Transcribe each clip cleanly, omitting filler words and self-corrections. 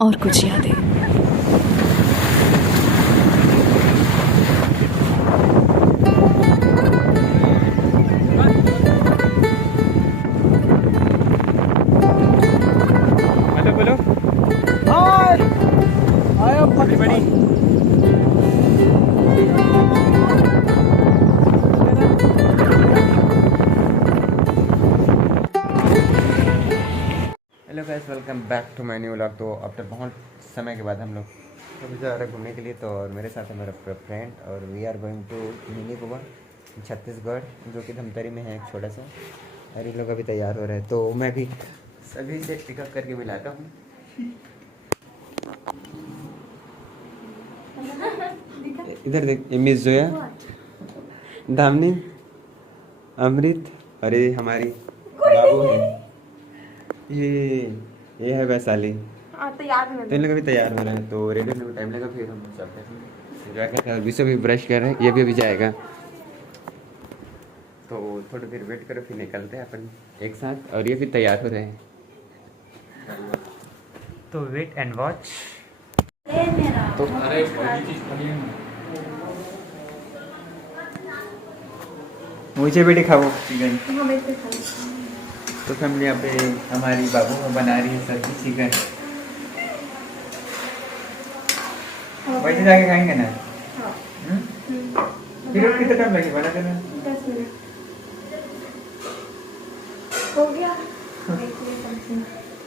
और कुछ यादें। हेलो बोलो। Hi I am everybody. Hello guys, welcome back to my new vlog. तो आफ्टर बहुत समय के बाद हम लोग अभी जा रहे हैं घूमने के लिए। तो और मेरे साथ है मेरा फ्रेंड और we are going to mini Goa Chhattisgarh, जो कि धमतरी में है एक छोटा सा। और ये लोग अभी तैयार हो रहे हैं, तो मैं भी सभी से पिकअप करके मिलाता हूँ। इधर देख, मिस जोया, धामनी, अमृत, अरे हमारी बाबू है, ये है वैशाली। तैयार तो इन लोग अभी तैयार हो रहे हैं, तो रेडी होने में टाइम लगेगा, फिर हम चलते हैं। एंजॉय करते हैं। विश्व भी ब्रश कर रहे हैं, ये भी अभी जाएगा। तो थोड़ी देर वेट करो, फिर निकलते हैं अपन एक साथ। और ये भी तैयार हो रहे हैं, तो वेट एंड वॉच। तो मुझे भी दिखाओ चिकन। तो फैमिली यहाँ पे हमारी बाबू बना रही है सब्जी चिकन। वैसे जाके खाएंगे ना। फिर और कितना टाइम लगेगा बना देना। 10 मिनट हो गया।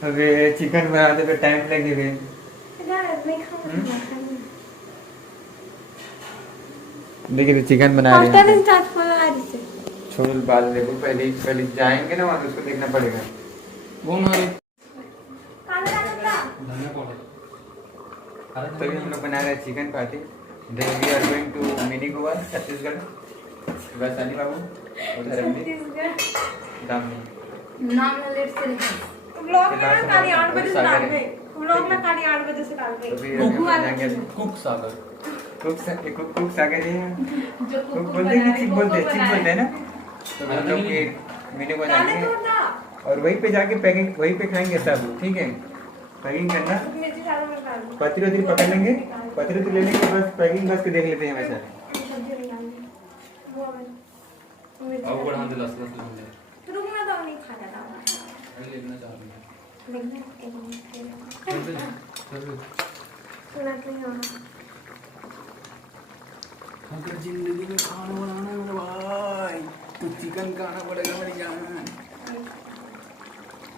अबे चिकन बनाते पे टाइम लगेगा। देखिए चिकन बना रहे हैं। छोड़ बात देखो, पहले जाएंगे ना वहाँ, तो उसको देखना पड़ेगा। वो हमारे तभी हम लोग बना रहे हैं chicken party. Then we are going to mini Goa Chhattisgarh. Vaishali बाबू उधर दामनी नाम ना लेट से व्लॉग में ना काली 8 बजे से डाल दे। व्लॉग में काली 8 बजे से डाल दे। कुक सागर ये कुक बोलते हैं, चिक बोलते हैं ना। तो हम लोग ये मिनी गोवा जाएंगे और वहीं पे जाके पैकिंग वहीं पे खाएंगे सब, ठीक है। पैकिंग करना, पत्री पकड़ लेंगे, पत्री ले लेंगे, बस पैकिंग बस के देख लेते हैं वैसा। अब बढ़ा दे 10 ले रुकना तो नहीं खाता था। लेना चाह रही है। सुना नहीं होगा। अगर जिंदगी में खाना बनाना है मेरे भाई, तो चिकन खाना पड़ेगा मेरी जान।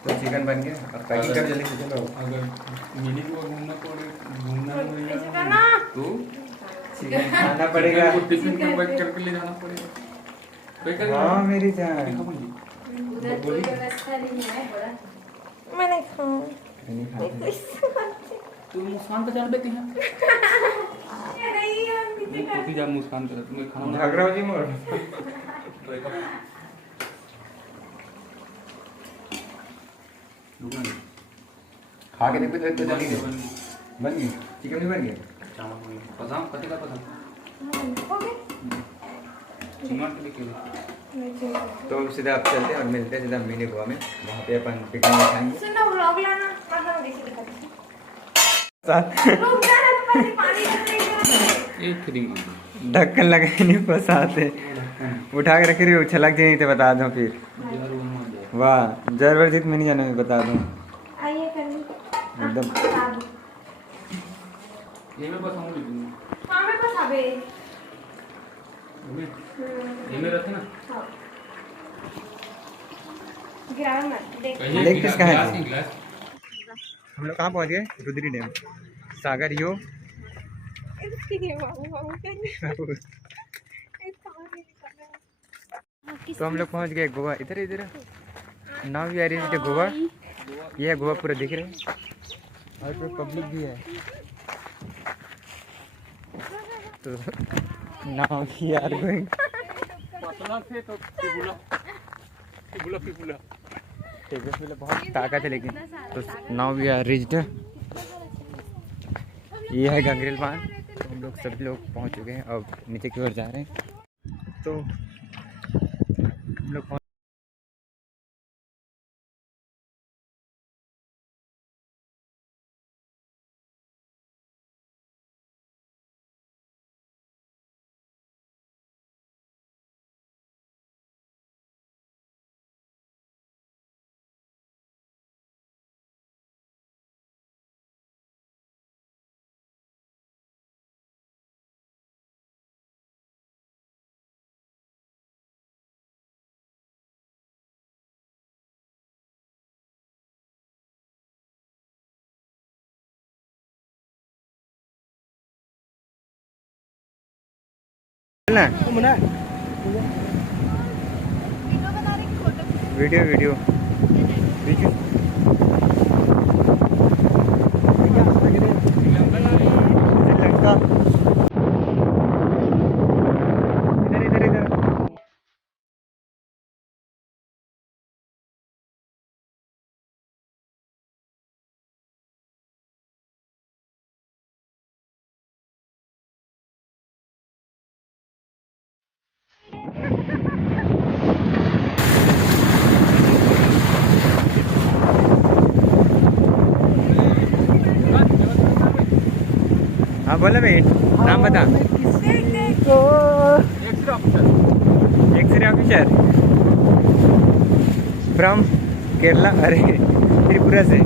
तो चिकन बन गया, अब पैकिंग कर जल्दी से चलो। अगर मिनी को घूमना ऐसे करना तो चिकन खाना पड़ेगा। टिफिन में पैक करके ले जाना पड़ेगा। हाँ मेरी जान। उधर कोई व्यवस्था नहीं है बड़ा। मैं नहीं खाऊं। नहीं खाते। तू मुस्कान पे जान पे कहीं नहीं हम किसी का तू जा मुस्कान पे तुम्हें खाना बना झगड़ा हो जी मोर। तो एक रुकना नहीं। खा के देखो तो जल्दी बन गई चिकन भी बन गया। चावल पसंद पति का पसंद हो गए। चिमट के लिए तो सीधा आप चलते हैं और मिलते हैं सीधा मिनी गोवा में। वहाँ पे अपन पिकनिक खाएंगे। सुनो व्लॉग लाना मतलब देखिए दिखाते साथ रुक जा ना, तो पहले पानी डाल एक फ्री ढक्कन लगा नहीं फंसाते, उठा के रखे रहे छलक जी नहीं तो बता दो फिर। यार वो मत दे। वाह जबरदस्त में नहीं जाना, मैं बता दूँ आइए करनी एकदम। ये मैं बताऊं लेकिन हां मैं बस अबे ये में रखे ना हां गिरा मत देख। लेग पीस कहाँ है? गिलास हम लोग कहाँ पहुँच गए? रुद्री डैम, सागर यो। इसके बाबू बाबू कर तो हम लोग पहुँच गए गोवा। इधर इधर now we are in Goa. ये है गोवा पूरा दिख रहा है और पूरा पब्लिक भी है। तो नाउ वी आर गोइंग। पतला थे तो फिबुला तेजस में बहुत ताकत है लेकिन। तो नाउ वी आर रिच्ड। ये है गंगरेल बांध। तो हम लोग सभी लोग पहुंच चुके हैं, अब नीचे की ओर जा रहे हैं। तो हम लोग ना मना वीडियो वीडियो वीडियो श्रीलंका इधर इधर इधर हाँ बोला भाई नाम बता एक्सरे ऑफिसर फ्रॉम केरला अरे त्रिपुरा से